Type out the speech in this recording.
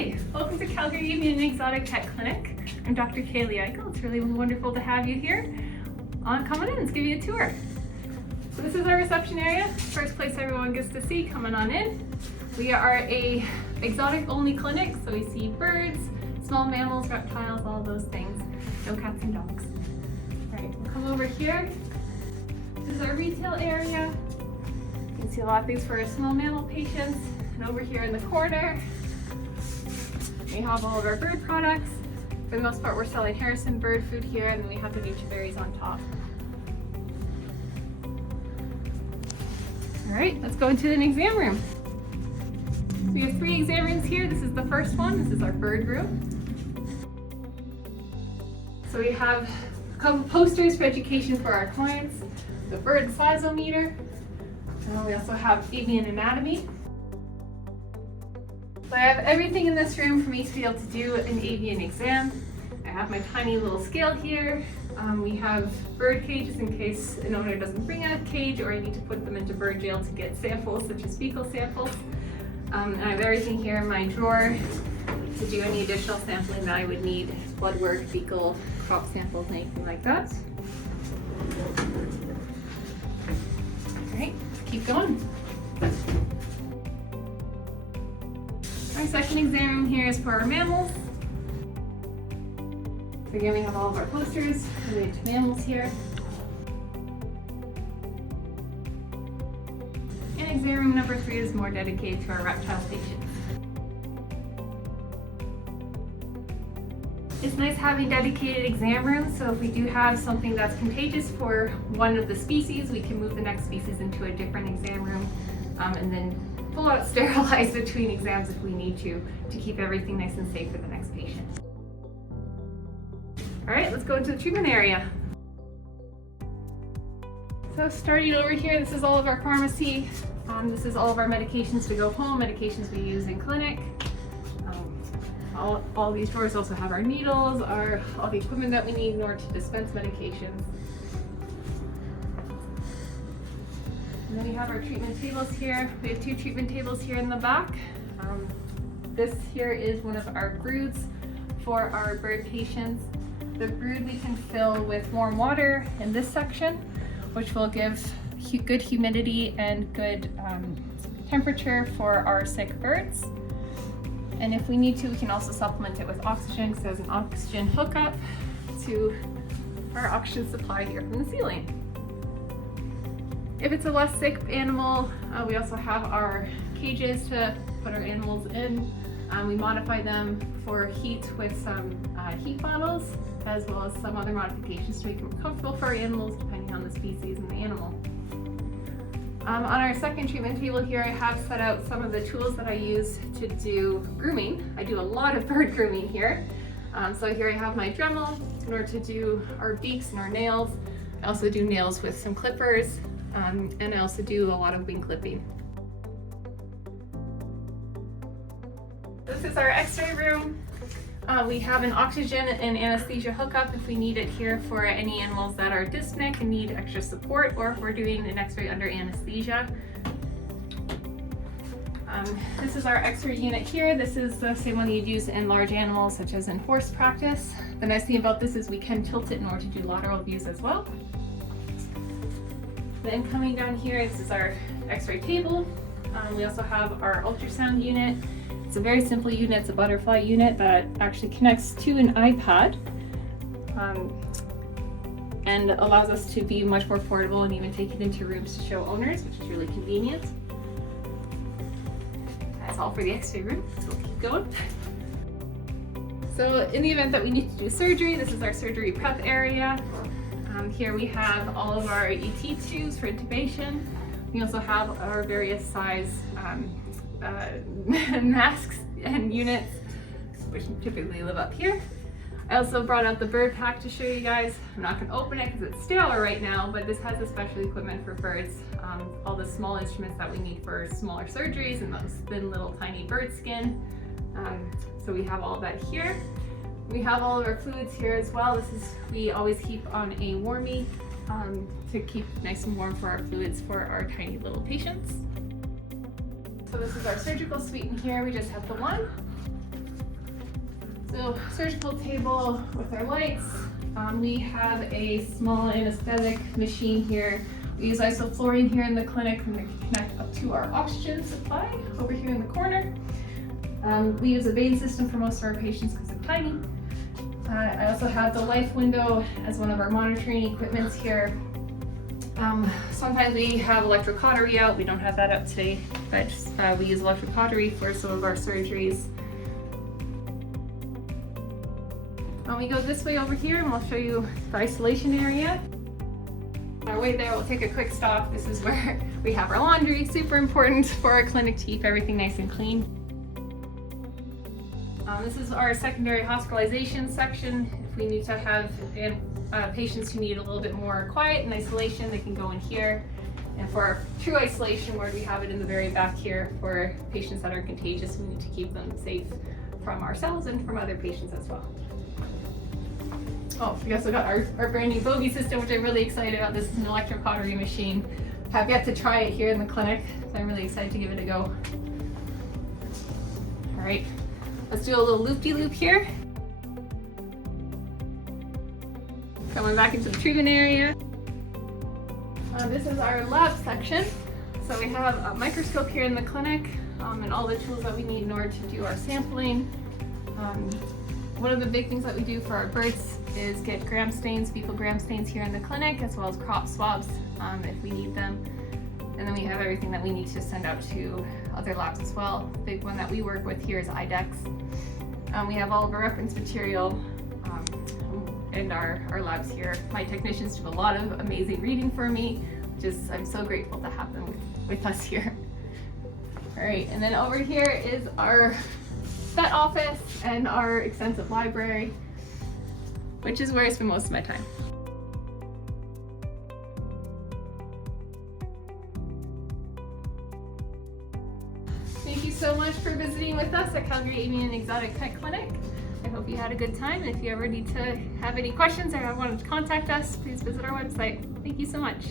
Hi, welcome to Calgary Avian and Exotic Pet Clinic. I'm Dr. Kaylee Eichel. It's really wonderful to have you here. Come on in, let's give you a tour. So this is our reception area, first place everyone gets to see, coming on in. We are a exotic only clinic, so we see birds, small mammals, reptiles, all those things. No cats and dogs. All right, we'll come over here. This is our retail area. You can see a lot of things for our small mammal patients. And over here in the corner, we have all of our bird products. For the most part, we're selling Harrison bird food here, and then we have the Nutriberries on top. All right, let's go into an exam room. So we have 3 exam rooms here. This is the first one. This is our bird room. So we have a couple posters for education for our clients, the bird sizometer, and we also have avian anatomy. So I have everything in this room for me to be able to do an avian exam. I have my tiny little scale here. We have bird cages in case an owner doesn't bring a cage or I need to put them into bird jail to get samples such as fecal samples. And I have everything here in my drawer to do any additional sampling that I would need, blood work, fecal, crop samples, anything like that. All right, keep going. Our second exam room here is for our mammals. So again, we have all of our posters related to mammals here. And exam room number 3 is more dedicated to our reptile patients. It's nice having dedicated exam rooms, so if we do have something that's contagious for one of the species, we can move the next species into a different exam room and then full out sterilize between exams if we need to keep everything nice and safe for the next patient. All right, let's go into the treatment area. So starting over here, this is all of our pharmacy. This is all of our medications to go home, medications we use in clinic. All these drawers also have our needles, all the equipment that we need in order to dispense medications. And then we have our treatment tables here. We have 2 treatment tables here in the back. This here is one of our broods for our bird patients. The brood we can fill with warm water in this section, which will give good humidity and good temperature for our sick birds. And if we need to, we can also supplement it with oxygen, because there's an oxygen hookup to our oxygen supply here from the ceiling. If it's a less sick animal, we also have our cages to put our animals in. We modify them for heat with some heat bottles, as well as some other modifications to make them comfortable for our animals, depending on the species and the animal. On our second treatment table here, I have set out some of the tools that I use to do grooming. I do a lot of bird grooming here. So here I have my Dremel in order to do our beaks and our nails. I also do nails with some clippers. And I also do a lot of wing clipping. This is our x-ray room. We have an oxygen and anesthesia hookup if we need it here for any animals that are dyspneic and need extra support, or if we're doing an x-ray under anesthesia. This is our x-ray unit here. This is the same one you'd use in large animals, such as in horse practice. The nice thing about this is we can tilt it in order to do lateral views as well. Then coming down here, this is our x-ray table. We also have our ultrasound unit. It's a very simple unit. It's a butterfly unit that actually connects to an iPad and allows us to be much more portable and even take it into rooms to show owners, which is really convenient. That's all for the x-ray room, so we'll keep going. So in the event that we need to do surgery, this is our surgery prep area. Here we have all of our ET tubes for intubation. We also have our various size masks and units, which typically live up here. I also brought out the bird pack to show you guys. I'm not going to open it because it's stale right now, but this has the special equipment for birds. All the small instruments that we need for smaller surgeries and those thin little tiny bird skin. So we have all of that here. We have all of our fluids here as well. We always keep on a warmie to keep nice and warm for our fluids for our tiny little patients. So this is our surgical suite in here. We just have the one. So surgical table with our lights. We have a small anesthetic machine here. We use isoflurane here in the clinic. I'm going to connect up to our oxygen supply over here in the corner. We use a vein system for most of our patients because they're tiny. I also have the life window as one of our monitoring equipments here. Sometimes we have electrocautery out. We don't have that up today, but we use electrocautery for some of our surgeries. We go this way over here and we'll show you the isolation area. On our way there, we'll take a quick stop. This is where we have our laundry, super important for our clinic to keep everything nice and clean. This is our secondary hospitalization section. If we need to have patients who need a little bit more quiet and isolation, they can go in here. And for our true isolation ward, we have it in the very back here for patients that are contagious. We need to keep them safe from ourselves and from other patients as well. Oh, we also got our brand new bogey system, which I'm really excited about. This is an electrocautery machine. I've yet to try it here in the clinic, so I'm really excited to give it a go. All right, let's do a little loop-de-loop here. Coming back into the treatment area. This is our lab section. So we have a microscope here in the clinic and all the tools that we need in order to do our sampling. One of the big things that we do for our births is get gram stains, fecal gram stains here in the clinic, as well as crop swabs if we need them. And then we have everything that we need to send out to other labs as well. The big one that we work with here is IDEX. We have all of our reference material in our labs here. My technicians do a lot of amazing reading for me, I'm so grateful to have them with us here. All right, and then over here is our vet office and our extensive library, which is where I spend most of my time. Thank you so much for visiting with us at Calgary Avian and Exotic Pet Clinic. I hope you had a good time. And if you ever need to have any questions or want to contact us, please visit our website. Thank you so much.